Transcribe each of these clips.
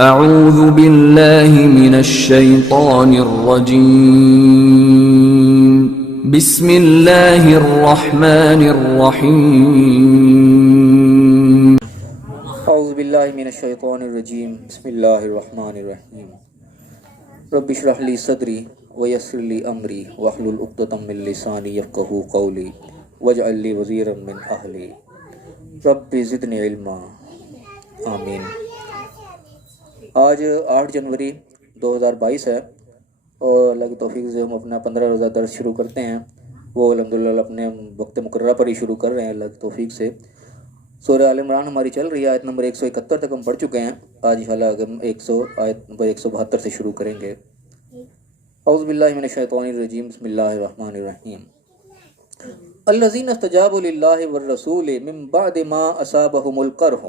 اعوذ باللہ من الشیطان الرجیم بسم اللہ الرحمن الرحیم اعوذ باللہ من الشیطان الرجیم بسم اللہ الرحمن الرحیم رب اشرح لی صدری ویسر لی امری واحلل عقدۃ من لسانی یفقہوا قولی واجعل لی وزیرا من اہلی رب زدنی علما آمین۔ آج 8 جنوری 2022 ہے اور اللہ کی توفیق سے ہم اپنا 15 روزہ درس شروع کرتے ہیں۔ وہ الحمدللہ اپنے وقت مقررہ پر ہی شروع کر رہے ہیں اللہ کی توفیق سے۔ سورہ آل عمران ہماری چل رہی ہے، آیت نمبر 171 تک ہم پڑھ چکے ہیں۔ آج انشاءاللہ ہم آیت نمبر 172 سے شروع کریں گے۔ اعوذ باللہ من الشیطان الرجیم بسم اللہ الرحمن الرحیم۔ الذین استجابوا للہ والرسول من بعد ما اصابهم القرح،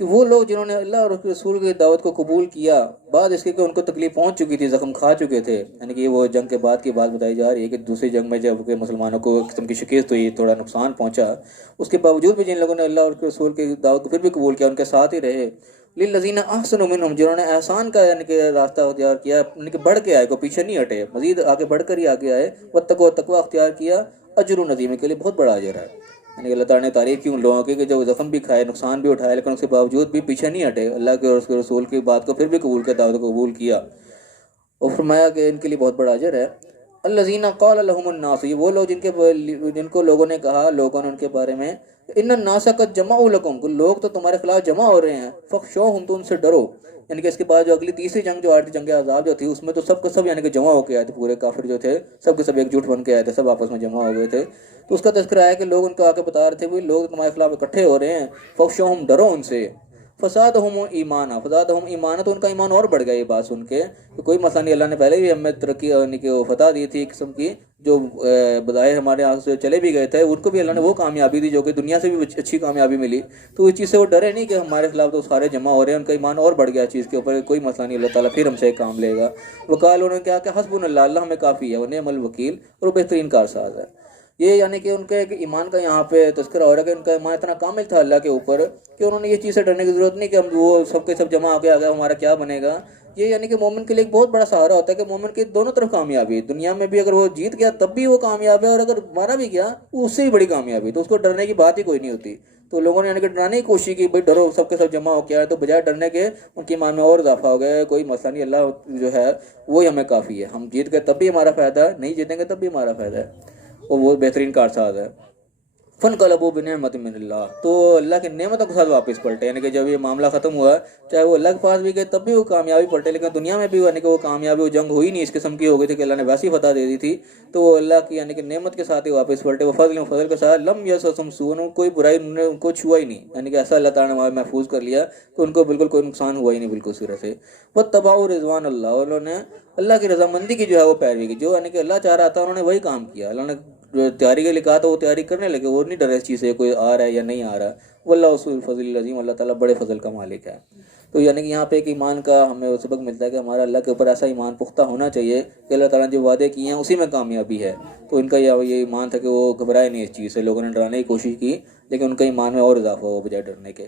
کہ وہ لوگ جنہوں نے اللہ اور اس کے رسول کی دعوت کو قبول کیا بعد اس کے کہ ان کو تکلیف پہنچ چکی تھی، زخم کھا چکے تھے، یعنی کہ وہ جنگ کے بعد کی بات بتائی جا رہی ہے کہ دوسری جنگ میں جب کہ مسلمانوں کو ایک قسم کی شکست ہوئی، تھوڑا نقصان پہنچا، اس کے باوجود بھی جن لوگوں نے اللہ اور اس کے رسول کی دعوت کو پھر بھی قبول کیا، ان کے ساتھ ہی رہے۔ للذین احسنوا منہم، جنہوں نے احسان کا یعنی کہ راستہ اختیار کیا، یعنی کہ بڑھ کے آئے، کو پیچھے نہیں ہٹے، مزید آگے بڑھ کر ہی آگے آئے، واتقوا، تقوی اختیار کیا، اجر عظیم، کے لیے بہت بڑا اجر ہے۔ یعنی کہ اللہ تعالیٰ نے تعریف کی ان لوگوں کی کہ جو زخم بھی کھائے، نقصان بھی اٹھائے، لیکن اس کے باوجود بھی پیچھے نہیں ہٹے، اللہ کے اور اس کے رسول کی بات کو پھر بھی قبول کیا، دعوت کو قبول کیا، اور فرمایا کہ ان کے لیے بہت بڑا اجر ہے۔ الذین قال لهم الناس، یہ وہ لوگ جن کو لوگوں نے کہا، لوگوں نے ان کے بارے میں، ان الناس قد جمعوا لکم، لوگ تو تمہارے خلاف جمع ہو رہے ہیں، فخشوہم، تو ان سے ڈرو۔ یعنی کہ اس کے بعد جو اگلی تیسری جنگ جو آئی تھی، جنگ عذاب جو تھی، اس میں تو سب کے سب یعنی کہ جمع ہو کے آئے تھے، پورے کافر جو تھے سب کے سب ایک جٹ بن کے آئے تھے، سب آپس میں جمع ہو گئے تھے۔ تو اس کا تذکرہ ہے کہ لوگ ان کو آ کے بتا رہے تھے وہ لوگ تمہارے خلاف اکٹھے ہو رہے ہیں، فخشوہم، ڈرو ان سے، فزادہم ایمانا، فزادہم ایمانا، تو ان کا ایمان اور بڑھ گیا یہ بات سن کے کہ کوئی مسئلہ نہیں، اللہ نے پہلے بھی ہمیں ترقی یعنی کہ فتح دی تھی ایک قسم کی، جو بظاہر ہمارے ہاتھ سے چلے بھی گئے تھے ان کو بھی اللہ نے وہ کامیابی دی جو کہ دنیا سے بھی اچھی کامیابی ملی، تو اس چیز سے وہ ڈرے نہیں کہ ہمارے خلاف تو سارے جمع ہو رہے ہیں، ان کا ایمان اور بڑھ گیا چیز کے اوپر، کوئی مسئلہ نہیں، اللہ تعالیٰ پھر ہم سے کام لے گا۔ وقال، انہوں نے کہا کہ حسبنا اللہ، اللہ ہمیں کافی ہے، ونعم الوکیل، اور وہ بہترین کارساز ہے۔ یہ یعنی کہ ان کے ایک ایمان کا یہاں پہ تذکرہ ہو رہا ہے کہ ان کا ایمان اتنا کامل تھا اللہ کے اوپر کہ انہوں نے یہ چیز سے ڈرنے کی ضرورت نہیں کہ ہم وہ سب کے سب جمع ہو کے آ گئے، ہمارا کیا بنے گا۔ یہ یعنی کہ مومن کے لیے ایک بہت بڑا سہارا ہوتا ہے کہ مومن کی دونوں طرف کامیابی ہے، دنیا میں بھی اگر وہ جیت گیا تب بھی وہ کامیاب ہے، اور اگر مارا بھی گیا وہ اس سے بھی بڑی کامیابی، تو اس کو ڈرنے کی بات ہی کوئی نہیں ہوتی۔ تو لوگوں نے یعنی کہ ڈرانے کی کوشش کی، بھائی ڈرو، سب کے سب جمع ہو کے آئے، تو بجائے ڈرنے کے ان کی ایمان میں اور اضافہ ہو گیا، کوئی مسئلہ نہیں، اللہ جو ہے وہی ہمیں کافی ہے، ہم جیت گئے تب بھی ہمارا فائدہ ہے، نہیں جیتیں گے تب بھی ہمارا فائدہ ہے، اور وہ بہترین کارساز ہے۔ فانقلبوا بنعمت من اللہ، تو اللہ کی نعمتوں کے ساتھ واپس پلٹے، یعنی کہ جب یہ معاملہ ختم ہوا، چاہے وہ اللہ کے پاس بھی گئے تب بھی وہ کامیابی پلٹے، لیکن دنیا میں بھی یعنی کہ وہ کامیابی، وہ جنگ ہوئی نہیں، اس قسم کی ہو گئی تھی کہ اللہ نے ویسی فتح دے دی تھی، تو وہ اللہ کی یعنی کہ نعمت کے ساتھ ہی واپس پلٹے، وہ فضل کے ساتھ، لم یسسہم سوء، کوئی برائی انہوں نے ان کو چھوا ہی نہیں، یعنی کہ ایسا اللہ تعالیٰ نے محفوظ کر لیا کہ ان کو بالکل کوئی نقصان ہوا ہی نہیں بالکل سرے سے۔ واتبعوا رضوان اللہ، اور انہوں نے اللہ کی رضامندی کی جو ہے وہ پیروی کی، جو یعنی کہ اللہ چاہ رہا تھا انہوں نے وہی کام کیا، اللہ نے جو تیاری کے لیے کہا تو وہ تیاری کرنے لگے، وہ نہیں ڈرے اس چیز سے کوئی آ رہا ہے یا نہیں آ رہا۔ واللہ ذو الفضل العظیم، اللہ تعالیٰ بڑے فضل کا مالک ہے۔ تو یعنی کہ یہاں پہ ایک ایمان کا ہمیں وہ سبق ملتا ہے کہ ہمارا اللہ کے اوپر ایسا ایمان پختہ ہونا چاہیے کہ اللہ تعالیٰ نے جو وعدے کیے ہیں اسی میں کامیابی ہے، تو ان کا یہ ایمان تھا کہ وہ گھبرائے نہیں اس چیز سے، لوگوں نے ڈرانے کی کوشش کی لیکن ان کا ایمان میں اور اضافہ ہوا بجائے ڈرنے کے۔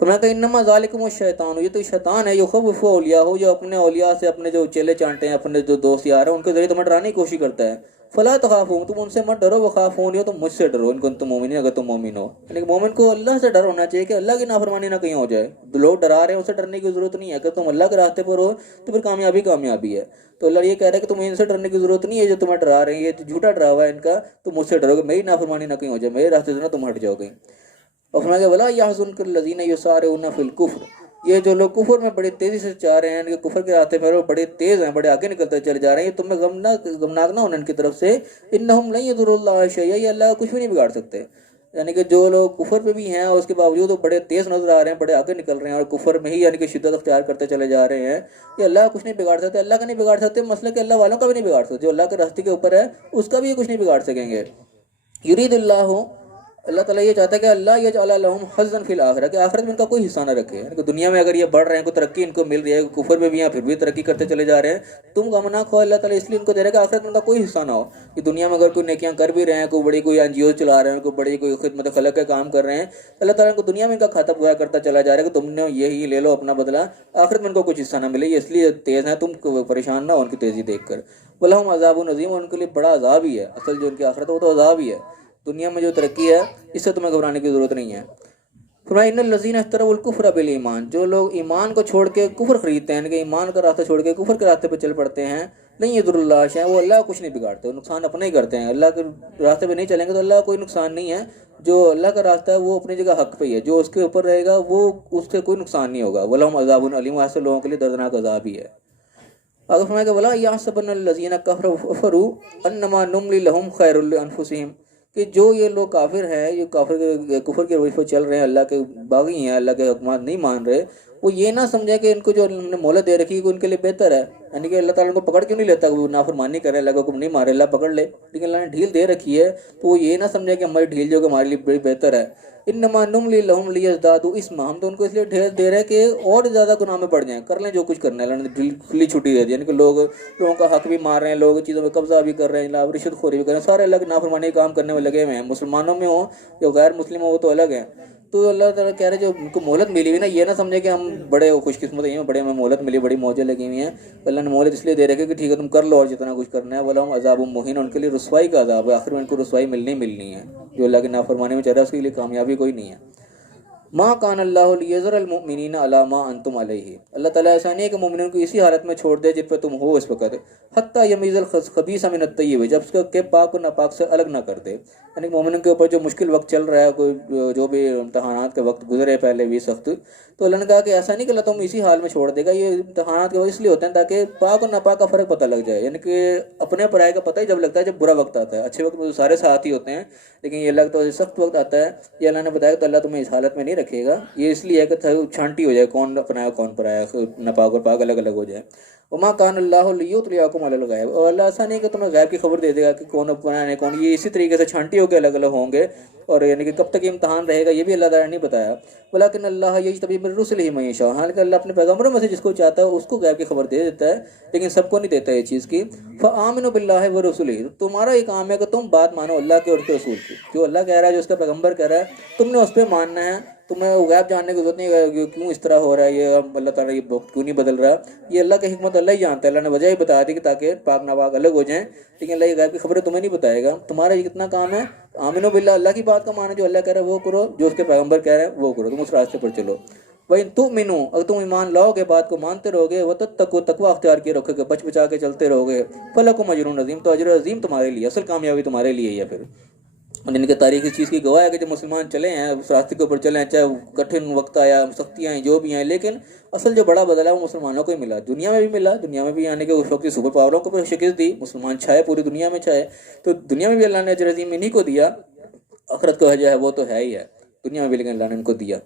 فرمایا کہ انما ذالکم الشیطان، یہ تو شیطان ہے، یخوف اولیاءہ، جو اپنے اولیاء سے، اپنے جو چیلے چانٹے ہیں، اپنے جو دوست یار ہیں، ان کے ذریعے تمہیں ڈرانے کی کوشش کرتا ہے۔ فلا تخافون، تم ان سے مت ڈرو، وخافون، تم مجھ سے ڈرو، ان کو تم مومن، اگر تم مومن ہو، یعنی کہ مومن کو اللہ سے ڈر ہونا چاہیے کہ اللہ کی نافرمانی نہ کہیں ہو جائے، لوگ ڈرا رہے ہیں اسے ڈرنے کی ضرورت نہیں ہے، اگر تم اللہ کے راستے پر ہو تو پھر کامیابی ہے۔ تو اللہ یہ کہہ رہا ہے کہ تمہیں ان سے ڈرنے کی ضرورت نہیں ہے جو تمہیں ڈرا رہے ہیں، یہ جھوٹا ڈرا ہوا ہے ان کا، تم مجھ سے ڈرو گے، میری نافرمانی نہ کہیں ہو جائے، میرے راستے سے نہ تم ہٹ جاؤ گے۔ اور فرمایا کہ ولا یحزنک الذین یسارعون فی الکفر، یہ جو لوگ کفر میں بڑی تیزی سے چاہ رہے ہیں، کہ کفر کے راستے پر وہ بڑے تیز ہیں، بڑے آگے نکلتے چلے جا رہے ہیں، یہ تمہیں غمناک نہ ہونا ان کی طرف سے، انہم لن یضروا اللہ شیئا، یہ اللہ کچھ بھی نہیں بگاڑ سکتے۔ یعنی کہ جو لوگ کفر پہ بھی ہیں اور اس کے باوجود وہ بڑے تیز نظر آ رہے ہیں، بڑے آگے نکل رہے ہیں اور کفر میں ہی یعنی کہ شدت اختیار کرتے چلے جا رہے ہیں، کہ اللہ کچھ نہیں بگاڑ سکتے، اللہ کا نہیں بگاڑ سکتے، مسئلہ کہ اللہ والوں کا بھی نہیں بگاڑ سکتے، جو اللہ کے راستے کے اوپر ہے اس کا بھی یہ کچھ نہیں بگاڑ سکیں گے۔ یرید اللہ، اللہ تعالیٰ یہ چاہتا ہے کہ اللہ یجعل لہم حظا فی الآخرہ، کہ آخرت میں ان کا کوئی حصہ نہ رکھے، یعنی کہ دنیا میں اگر یہ بڑھ رہے ہیں، کوئی ترقی ان کو مل رہی ہے، کفر میں بھی ہیں پھر بھی ترقی کرتے چلے جا رہے ہیں، تم غم نہ کھو، اللہ تعالیٰ اس لیے ان کو دے رہا ہے کہ آخرت میں ان کا کوئی حصہ نہ ہو، کہ دنیا میں اگر کوئی نیکیاں کر بھی رہے ہیں، کوئی بڑی کوئی NGO چلا رہے ہیں، کوئی بڑی کوئی خدمت خلق کا کام کر رہے ہیں، اللہ تعالیٰ کو دنیا میں ان کا کھاتا پورا کرتا چلا جا رہا ہے کہ تم نے یہی لے لو اپنا بدلہ، آخرت میں ان کو کچھ حصہ نہ ملے، یہ اس لیے تیز ہیں، تم پریشان نہ ہو ان کی تیزی دیکھ کر، وَلَهُمْ عَذَابٌ عَظِيمٌ، ان کے لیے بڑا عذاب ہی ہے، اصل جو ان کی آخرت ہے وہ تو عذاب ہی ہے، دنیا میں جو ترقی ہے اس سے تمہیں گھبرانے کی ضرورت نہیں ہے۔ فرمایا ان الذین اشتروا الکفر بالایمان، جو لوگ ایمان کو چھوڑ کے کفر خریدتے ہیں، کہ ایمان کا راستہ چھوڑ کے کفر کے راستے پہ چل پڑتے ہیں، نہیں یضر اللہ شیئا، وہ اللہ کو کچھ نہیں بگاڑتے، وہ نقصان اپنا ہی کرتے ہیں، اللہ کے راستے پہ نہیں چلیں گے تو اللہ کا کوئی نقصان نہیں ہے، جو اللہ کا راستہ ہے وہ اپنی جگہ حق پہ ہی ہے، جو اس کے اوپر رہے گا وہ اس سے کوئی نقصان نہیں ہوگا، وَلَهُمْ عَذَابٌ عَلِيمٌ، ایسے لوگوں کے لیے دردناک عذاب ہی ہے۔ اگر فرمایا کہ وَلَا يَحْسَبَنَّ الَّذِينَ كَفَرُوا أَنَّمَا نُمْلِي لَهُمْ خَيْرٌ لِأَنفُسِهِمْ، کہ جو یہ لوگ کافر ہیں، یہ کفر کے روش پہ چل رہے ہیں، اللہ کے باغی ہیں، اللہ کے حکمات نہیں مان رہے، وہ یہ نہ سمجھے کہ ان کو جو ہم نے مہلت دے رکھی ہے کہ ان کے لیے بہتر ہے، یعنی کہ اللہ تعالیٰ ان کو پکڑ کیوں نہیں لیتا کہ وہ نافرمانی کرے، اللہ کا حکم نہیں مارے، اللہ پکڑ لے، لیکن اللہ نے ڈھیل دے رکھی ہے تو وہ یہ نہ سمجھے کہ ہماری ڈھیل جو کہ ہمارے لیے بڑی بہتر ہے۔ انما نملی لہم لیزدادوا اثما، ہم تو ان کو اس لیے ڈھیل دے رہے ہیں کہ اور زیادہ گناہ میں پڑ جائیں، کر لیں جو کچھ کرنا ہے، اللہ نے ڈھیل کھلی چھٹی دے دی، یعنی کہ لوگوں کا حق بھی مار رہے ہیں، لوگ چیزوں میں قبضہ بھی کر رہے ہیں، رشوت خوری بھی کر رہے ہیں، سارے الگ نافرمانی کام کرنے میں لگے ہوئے ہیں، مسلمانوں میں ہوں جو غیر مسلم ہوں وہ تو الگ ہیں۔ تو اللہ تعالیٰ کہہ رہے جو ان کو مہلت ملی ہوئی نا، یہ نہ سمجھے کہ ہم بڑے خوش قسمت ہیں، بڑے ہمیں مہلت ملی، بڑی موجیں لگی ہوئی ہیں، اللہ نے مہلت اس لیے دے رکھی کہ ٹھیک ہے تم کر لو اور جتنا کچھ کرنا ہے، وَلَهُمْ عَذَابٌ مُهِينٌ، ان کے لیے رسوائی کا عذاب ہے، آخر میں ان کو رسوائی ملنی ہے، جو اللہ کی نافرمانی میں چل رہا ہے اس کے لیے کامیابی کوئی نہیں ہے۔ ما کان اللہ لیذر المؤمنین علی ما انتم علیہ، اللہ تعالیٰ ایسا نہیں ہے کہ مومنوں کو اسی حالت میں چھوڑ دے جن پہ تم ہو اس وقت، حتی یمیز الخبیث من الطیب، جب اس کے پاک و ناپاک سے الگ نہ کر دے، یعنی مومنوں کے اوپر جو مشکل وقت چل رہا ہے، کوئی جو بھی امتحانات کے وقت گزرے پہلے بھی سخت، تو اللہ نے کہا کہ ایسا نہیں کہ اللہ تم اسی حال میں چھوڑ دے گا، یہ امتحانات کے وقت اس لیے ہوتے ہیں تاکہ پاک اور ناپاک کا فرق پتہ لگ جائے، یعنی کہ اپنے پرائے کا پتہ ہی جب لگتا ہے جب برا وقت آتا ہے، اچھے وقت میں تو سارے ساتھ ہی ہوتے ہیں، لیکن یہ لگتا ہے سخت وقت آتا ہے، یہ اللہ نے بتایا کہ اللہ تمہیں اس حالت میں نہیں رکھے گا، یہ اس لیے ہے کہ چھانٹی ہو جائے کون اپنایا کون پرایا، ناپاک اور پاک الگ الگ ہو جائے۔ وما کان اللہ لیطلعکم علی الغیب، اور اللہ ایسا نہیں کہ تمہیں غیب کی خبر دے دے گا کہ کون اپنا ہے کون، یہ اسی طریقے سے چھانٹی ہو کے الگ الگ ہوں گے، اور یعنی کہ کب تک یہ امتحان رہے گا یہ بھی اللہ تعالیٰ نے نہیں بتایا۔ ولیکن اللہ یجتبی من رسلہ من یشاء، حالانکہ اللہ اپنے پیغمبروں میں سے جس کو چاہتا ہے اس کو غیب کی خبر دے دیتا ہے، لیکن سب کو نہیں دیتا یہ چیز کی۔ فآمنوا باللہ ورسلہ، تمہارا یہ کام ہے کہ تم بات مانو اللہ کے اور اس کے رسول کی، جو اللہ کہہ رہا ہے جو اس کا پیغمبر کہہ رہا ہے تم نے اس پہ ماننا ہے، تمہیں غیب جاننے کی ضرورت نہیں ہے کیوں اس طرح ہو رہا ہے، یہ اللہ تعالیٰ یہ وقت کیوں نہیں بدل رہا، یہ اللہ کی حکمت اللہ ہی جانتا ہے، اللہ نے وجہ ہی بتا دی کہ تاکہ پاک ناپاک الگ ہو جائیں، لیکن اللہ یہ غیب کی خبریں تمہیں نہیں بتائے گا، تمہارا یہ کتنا کام ہے آمنو باللہ، اللہ کی بات کا مانو، جو اللہ کہہ رہا ہے وہ کرو، جو اس کے پیغمبر کہہ رہے ہیں وہ کرو، تم اس راستے پر چلو۔ وَإِن تُؤْمِنُوا، اگر تم ایمان لاؤ گے بات کو مانتے رہو گے، وَتَتَّقُوا، تقویٰ اختیار کیے رکھو گے، بچ بچا کے چلتے رہو گے، فَلَكُمْ أَجْرٌ عَظِيمٌ، تو اجر عظیم تمہارے لیے، اصل کامیابی تمہارے لیے ہی ہے۔ پھر جن کے تاریخ اس چیز کی گواہ ہے کہ جب مسلمان چلے ہیں اس راستے کے اوپر چلے ہیں، چاہے کٹھن وقت آیا، سختیاں ہیں، جو بھی ہیں، لیکن اصل جو بڑا بدلا ہے وہ مسلمانوں کو ہی ملا، دنیا میں بھی ملا، دنیا میں بھی آنے کے اس وقت کی سپر پاوروں کو شکست دی، مسلمان چھائے پوری دنیا میں چھائے، تو دنیا میں بھی اللہ نے اجر عظیم انہیں کو دیا، آخرت کا جو ہے وہ تو ہے ہی ہے، دنیا میں بھی لیکن اللہ نے ان کو دیا۔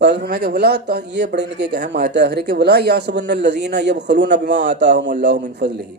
اور فرمایا کہ ولا، یہ بڑی ایک اہم آیت ہے کہ ولا یحسبن الذین یبخلون بما آتاہم اللہ من فضلہ،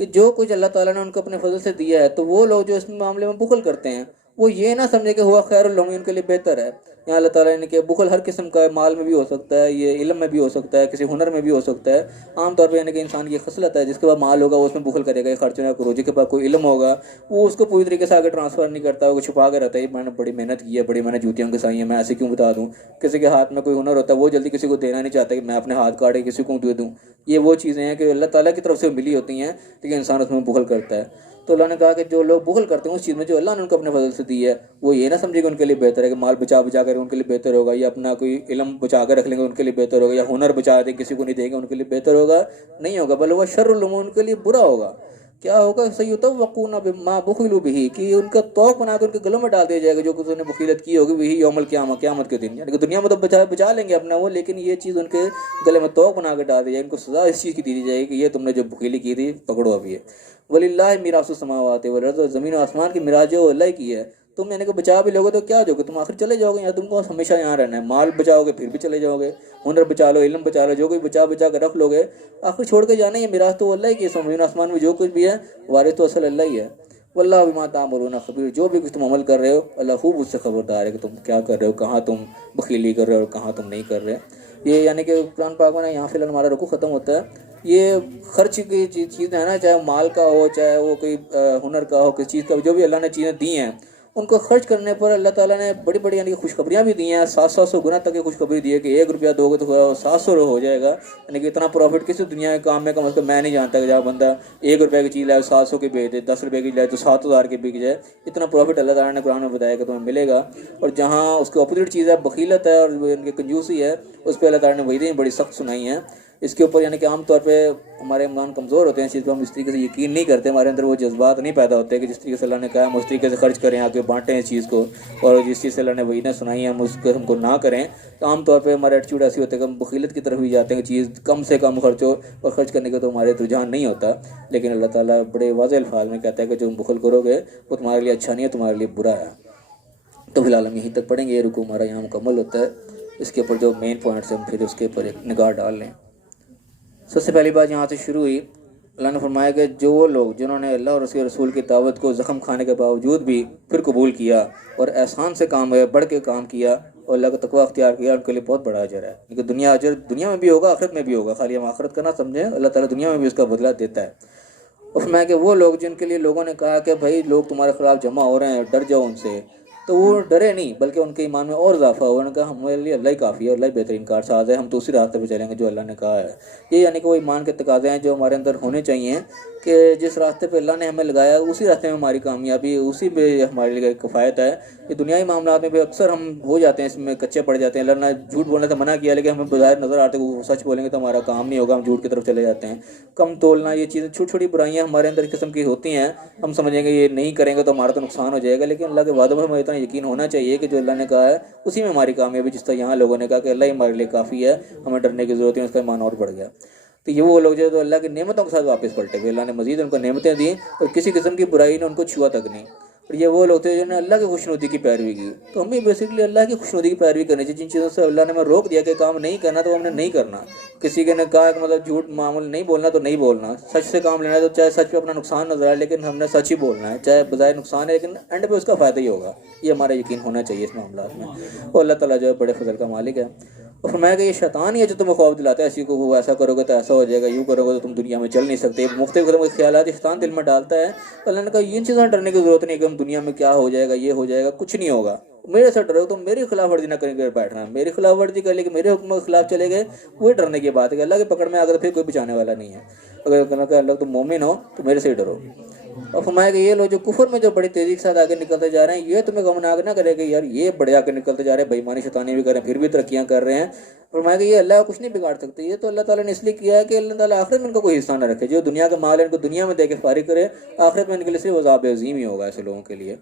کہ جو کچھ اللہ تعالیٰ نے ان کو اپنے فضل سے دیا ہے تو وہ لوگ جو اس معاملے میں بخل کرتے ہیں وہ یہ نہ سمجھے کہ ہوا خیر لہم، ان کے لیے بہتر ہے، یہاں اللہ تعالیٰ نے کہ بخل ہر قسم کا مال میں بھی ہو سکتا ہے، یہ علم میں بھی ہو سکتا ہے، کسی ہنر میں بھی ہو سکتا ہے، عام طور پہ یعنی کہ انسان کی خصلت ہے، جس کے پاس مال ہوگا وہ اس میں بخل کرے گا، یہ خرچ نہ کرو، جس کے پاس کوئی علم ہوگا وہ اس کو پوری طریقے سے آگے ٹرانسفر نہیں کرتا، وہ چھپا کے رہتا ہے، میں نے بڑی محنت کی ہے، بڑی میں نے جوتیاں گھسائی ہیں، میں ایسے کیوں بتا دوں۔ کسی کے ہاتھ میں کوئی ہنر ہوتا ہے وہ جلدی کسی کو دینا نہیں چاہتا کہ میں اپنے ہاتھ کاٹ کے کسی کو دے دوں، یہ وہ چیزیں ہیں کہ اللہ تعالیٰ کی طرف سے ملی ہوتی ہیں، لیکن انسان اس میں بخل کرتا ہے۔ تو اللہ نے کہا کہ جو لوگ بخل کرتے ہیں اس چیز میں جو اللہ نے ان کو اپنے فضل سے دی ہے، وہ یہ نہ سمجھے کہ ان کے لیے بہتر ہے، کہ مال بچا بچا کر ان کے لیے بہتر ہوگا، یا اپنا کوئی علم بچا کر رکھ لیں گے ان کے لیے بہتر ہوگا، یا ہنر بچا دیں کسی کو نہیں دیں گے ان کے لیے بہتر ہوگا، نہیں ہوگا، بلکہ وہ شر لہم، ان کے لیے برا ہوگا۔ کیا ہوگا؟ سیطوقون بما بخلوا به، کہ ان کا توق بنا کر ان کے گلوں میں ڈال دیا جائے گا جو کچھ انہوں نے بخیلت کی ہوگی، وہی یوم القیامہ، قیامت کے دن، یعنی کہ دنیا میں تو بچا لیں گے اپنا وہ، لیکن یہ چیز ان کے گلے میں توق بنا کے ڈال دی جائے، ان کو سزا اس چیز کی دی جائے گی کہ یہ تم نے جو بخیلی کی تھی پکڑو اب یہ۔ وللہ میراث السماوات والارض، زمین و آسمان کی میراث جو اللہ کی ہے، تم یعنی کہ بچا بھی لوگے تو کیا جو کہ تم آخر چلے جاؤ گے، یا تم کو ہمیشہ یہاں رہنا ہے، مال بچاؤ گے پھر بھی چلے جاؤ گے، ہنر بچا لو، علم بچا لو، جو کوئی بچا کے رکھ لو گے آخر چھوڑ کے جانا ہے، یہ میراث تو اللہ ہی کی ہے، زمین آسمان میں جو کچھ بھی ہے وارث تو اصل اللہ ہی ہے۔ واللہ بما تعملون خبیر، جو بھی کچھ تم عمل کر رہے ہو اللہ خوب اس سے خبردار ہے کہ تم کیا کر رہے ہو، کہاں تم بخیلی کر رہے ہو اور کہاں تم نہیں کر رہے۔ یہ یعنی کہ قرآن پاک میں یہاں فی الحال ہمارا رکوع ختم ہوتا ہے۔ یہ خرچ کی چیز ہے نا، چاہے مال کا ہو، چاہے وہ کوئی ہنر کا ہو، کسی چیز کا، جو بھی اللہ نے چیزیں دی ہیں ان کو خرچ کرنے پر اللہ تعالیٰ نے بڑی بڑی یعنی کہ خوشخبریاں بھی دی ہیں۔ 700 گنا تک کی خوشخبری دی ہے کہ 1 روپیہ دو گے تو 700 ہو جائے گا۔ یعنی کہ اتنا پروفٹ کسی دنیا کے کام میں کم از کم میں نہیں جانتا کہ جہاں بندہ 1 روپے کی چیز لائے 700 کی بیچ دے، 10 روپے کی لائے تو 7,000 کی بک جائے۔ اتنا پروفٹ اللہ تعالیٰ نے قرآن میں بتایا کہ تمہیں ملے گا۔ اور جہاں اس کے اپوزٹ چیز ہے بخیلت ہے اور ان کی کنجوسی ہے، اس پہ اللہ تعالیٰ نے وعیدیں بڑی سخت سنائی ہیں۔ اس کے اوپر یعنی کہ عام طور پہ ہمارے ایمان کمزور ہوتے ہیں، اس چیز پہ ہم اس طریقے سے یقین نہیں کرتے، ہمارے اندر وہ جذبات نہیں پیدا ہوتے کہ جس طریقے سے اللہ نے کہا ہم اس طریقے سے خرچ کریں، آگے بانٹیں اس چیز کو، اور جس چیز سے اللہ نے وعیدیں سنائی ہیں ہم اس کو ہم کو نہ کریں۔ تو عام طور پہ ہمارے ایٹیٹیوڈ ایسی ہوتے ہیں کہ ہم بخیلت کی طرف بھی جاتے ہیں کہ چیز کم سے کم خرچ ہو، اور خرچ کرنے کا تو ہمارے رجحان نہیں ہوتا۔ لیکن اللہ تعالیٰ بڑے واضح الفاظ میں کہتا ہے کہ جو تم بخل کرو گے وہ تمہارے لیے اچھا نہیں ہے، تمہارے لیے برا ہے۔ تو فی الحال ہم یہیں تک پڑھیں گے، یہ رکوع ہمارا یہاں مکمل ہوتا ہے۔ اس کے اوپر جو مین پوائنٹس ہیں ہم پھر اس کے اوپر ایک نگاہ ڈال لیں۔ سب سے پہلی بات یہاں سے شروع ہوئی، اللہ نے فرمایا کہ جو وہ لوگ جنہوں نے اللہ اور اس کے رسول کی دعوت کو زخم کھانے کے باوجود بھی پھر قبول کیا اور احسان سے کام بڑھ کے کام کیا اور اللہ کا تقوی اختیار کیا، ان کے لیے بہت بڑا اجر ہے۔ کیونکہ اجر دنیا میں بھی ہوگا، آخرت میں بھی ہوگا، خالی ہم آخرت کا نہ سمجھیں، اللہ تعالیٰ دنیا میں بھی اس کا بدلہ دیتا ہے۔ اور فرمایا کہ وہ لوگ جن کے لیے لوگوں نے کہا کہ بھائی لوگ تمہارے خلاف جمع ہو رہے ہیں، ڈر جاؤ ان سے، تو وہ ڈرے نہیں بلکہ ان کے ایمان میں اور اضافہ ہوا۔ انہوں نے کہا ہمارے لیے اللہ ہی کافی ہے، اللہ ہی بہترین کارساز ہے، ہم تو اسی راستے پہ چلیں گے جو اللہ نے کہا ہے۔ یہ یعنی کہ وہ ایمان کے تقاضے ہیں جو ہمارے اندر ہونے چاہیے کہ جس راستے پہ اللہ نے ہمیں لگایا اسی راستے میں ہماری کامیابی، اسی پہ ہمارے لیے کفایت ہے۔ یہ دنیائی معاملات میں بھی اکثر ہم ہو جاتے ہیں، اس میں کچے پڑ جاتے ہیں۔ اللہ نے جھوٹ بولنے سے منع کیا لیکن ہمیں بظاہر نظر آتے کہ وہ سچ بولیں گے تو ہمارا کام نہیں ہوگا، ہم جھوٹ کی طرف چلے جاتے ہیں۔ کم تولنا، یہ چیزیں چھوٹی چھوٹی برائیاں ہمارے اندر قسم کی ہوتی ہیں، ہم سمجھیں گے یہ نہیں کریں گے تو ہمارا تو نقصان ہو جائے گا، لیکن اللہ کے وعدوں پر ہمیں اتنا یقین ہونا چاہیے کہ جو اللہ نے کہا ہے اسی میں ہماری کامیابی، جس طرح یہاں لوگوں نے کہا کہ اللہ ہی ہمارے لیے کافی ہے، ہمیں ڈرنے کی ضرورت ہے، اس کا ایمان اور بڑھ گیا۔ تو یہ وہ لوگ جو تو اللہ کی نعمتوں کے ساتھ واپس پلٹے ہوئے، اللہ نے مزید ان کو نعمتیں دیں اور کسی قسم کی برائی نے ان کو چھوا تک نہیں۔ اور یہ وہ لوگ تھے جنہوں نے اللہ کی خوشنودی کی پیروی کی۔ تو ہمیں بیسکلی اللہ کی خوشنودی کی پیروی کرنی چاہیے۔ جن چیزوں سے اللہ نے ہمیں روک دیا کہ کام نہیں کرنا تو ہم نے نہیں کرنا۔ کسی کے نے کہا کہ مطلب جھوٹ معمول نہیں بولنا تو نہیں بولنا، سچ سے کام لینا ہے تو چاہے سچ پہ اپنا نقصان نظر آئے لیکن ہم نے سچ ہی بولنا ہے، چاہے بظاہر نقصان ہے لیکن اینڈ پہ اس کا فائدہ ہی ہوگا۔ یہ ہمارا یقین ہونا چاہیے اس معاملات میں۔ اور اللہ تعالیٰ جو ہے بڑے فضل کا مالک ہے۔ اور فرمایا کہ یہ شیطان ہی ہے جو تمہیں خوف دلاتا ہے، اسی کو وہ ایسا کرو گے تو ایسا ہو جائے گا، یوں کرو گے تو تم دنیا میں چل نہیں سکتے۔ مختلف قسم کے خیالات شیطان دل میں ڈالتا ہے۔ اللہ نے کہا ان چیزوں سے ڈرنے کی ضرورت نہیں کہ ہم دنیا میں کیا ہو جائے گا، یہ ہو جائے گا، کچھ نہیں ہوگا۔ میرے سے ڈرو تو میری خلاف ورزی نہ کریں گے بیٹھنا، میری خلاف ورزی کر لے کہ میرے حکم کے خلاف چلے گئے، وہی ڈرنے کی بات ہے کہ اللہ کی پکڑ میں آ کر پھر کوئی بچانے والا نہیں ہے۔ اگر کہنا کہ اللہ تم مومن ہو تو میرے سے ہی ڈرو۔ اور فرمایا کہ یہ لوگ جو کفر میں جو بڑی تیزی کے ساتھ آگے نکلتے جا رہے ہیں، یہ تمہیں غمناک نہ کرے کہ یار یہ بڑے آگے نکلتے جا رہے ہیں، بےایمانی شیطانی بھی کر رہے ہیں، پھر بھی ترقیاں کر رہے ہیں۔ فرمایا کہ یہ اللہ کا کچھ نہیں بگاڑ سکتے، یہ تو اللہ تعالیٰ نے اس لیے کیا ہے کہ اللہ تعالیٰ آخرت میں ان کا کوئی حصہ نہ رکھے۔ جو دنیا کا مال ہے ان کو دنیا میں دے کے فارغ کرے، آخرت میں ان کے لیے صرف عذاب عظیم ہی ہوگا ایسے لوگوں کے لیے۔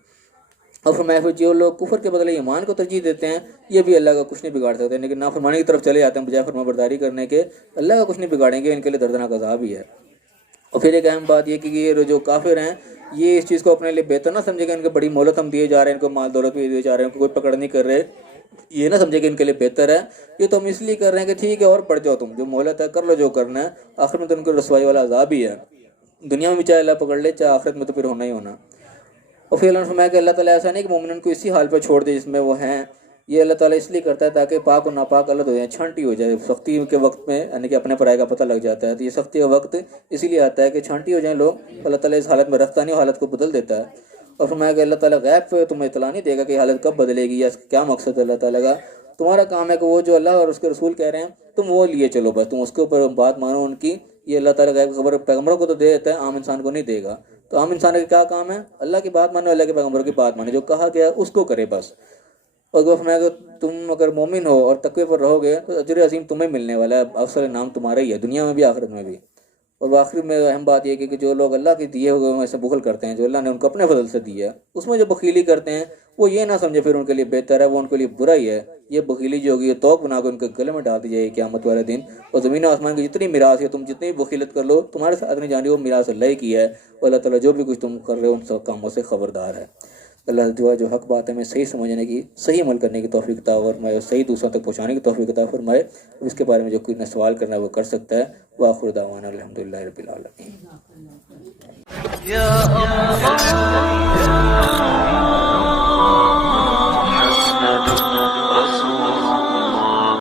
اور فرمایا پھر جو لوگ کفر کے بدلے ایمان کو ترجیح دیتے ہیں یہ بھی اللہ کا کچھ نہیں بگاڑ سکتے، لیکن نافرمانی کی طرف چلے جاتے ہیں بجائے فرما برداری کرنے کے، اللہ کا کچھ نہیں بگاڑیں گے، ان کے لیے دردناک عذاب ہی ہے۔ اور پھر ایک اہم بات یہ کہ یہ جو کافر ہیں یہ اس چیز کو اپنے لیے بہتر نہ سمجھے کہ ان کو بڑی مہلت ہم دیے جا رہے ہیں، ان کو مال دولت بھی دیے جا رہے ہیں، ان کو کوئی پکڑ نہیں کر رہے، یہ نہ سمجھے کہ ان کے لیے بہتر ہے، یہ تو ہم اس لیے کر رہے ہیں کہ ٹھیک ہے اور پڑھ جاؤ، تم جو مہلت ہے کر لو جو کرنا ہے، آخر میں تو ان کو رسوائی والا عذاب ہی ہے، دنیا میں بھی چاہے اللہ پکڑ لے چاہے آخرت میں تو پھر ہونا ہی ہونا۔ اور پھر اللہ نے فرمایا کہ اللہ تعالیٰ ایسا نہیں کہ مومنین کو اسی حال پہ چھوڑ دے جس میں وہ ہیں، یہ اللہ تعالیٰ اس لیے کرتا ہے تاکہ پاک اور ناپاک الگ ہو جائیں، چھانٹی ہو جائے سختی کے وقت میں، یعنی کہ اپنے پرائے کا پتہ لگ جاتا ہے، تو یہ سختی کا وقت اسی لیے آتا ہے کہ چھانٹی ہو جائیں لوگ، اللہ تعالیٰ اس حالت میں رکھتا نہیں، حالت کو بدل دیتا ہے۔ اور فرمایا کہ اللہ تعالیٰ غیب پہ تمہیں اطلاع نہیں دے گا کہ حالت کب بدلے گی یا اس کا کیا مقصد ہے اللہ تعالیٰ کا، تمہارا کام ہے کہ وہ جو اللہ اور اس کے رسول کہہ رہے ہیں تم وہ لیے چلو، بس تم اس کے اوپر بات مانو ان کی۔ یہ اللہ تعالیٰ غیب خبر پیغمبروں کو تو دے دیتا ہے، عام انسان کو نہیں دے گا۔ تو عام انسان کا کیا کام ہے؟ اللہ کی بات مانو، اللہ کے پیغمبروں کی بات مانے، جو کہا گیا اس کو کرے بس۔ اور وہ فرمایا کہ تم اگر مومن ہو اور تقوی پر رہو گے تو اجر عظیم تمہیں ملنے والا ہے، افضل انعام تمہارا ہی ہے، دنیا میں بھی آخرت میں بھی۔ اور آخر میں اہم بات یہ کہ جو لوگ اللہ کے دیے ہوئے ایسے بخل کرتے ہیں، جو اللہ نے ان کو اپنے فضل سے دیا ہے اس میں جو بخیلی کرتے ہیں وہ یہ نہ سمجھے پھر ان کے لیے بہتر ہے، وہ ان کے لیے برا ہی ہے۔ یہ بخیلی جو ہوگی یہ توق بنا کے ان کے گلے میں ڈال دی جائے گی قیامت والے دن۔ اور زمین و آسمان کی جتنی میراث ہے تم جتنی بخیلت کر لو تمہارے ساتھ نہیں جانی، وہ میراث اللہ کی ہے، اور اللہ تعالیٰ جو بھی کچھ تم کر رہے ہو ان سب کاموں سے خبردار ہے۔ اللہ جو حق بات ہے میں صحیح سمجھنے کی، صحیح عمل کرنے کی توفیق عطا فرمائے، صحیح دوسروں تک پہنچانے کی توفیق عطا فرمائے۔ اس کے بارے میں جو کوئی نے سوال کرنا ہے وہ کر سکتا ہے۔ وآخر دعوانا الحمدللہ رب العالمین۔ یا اللہ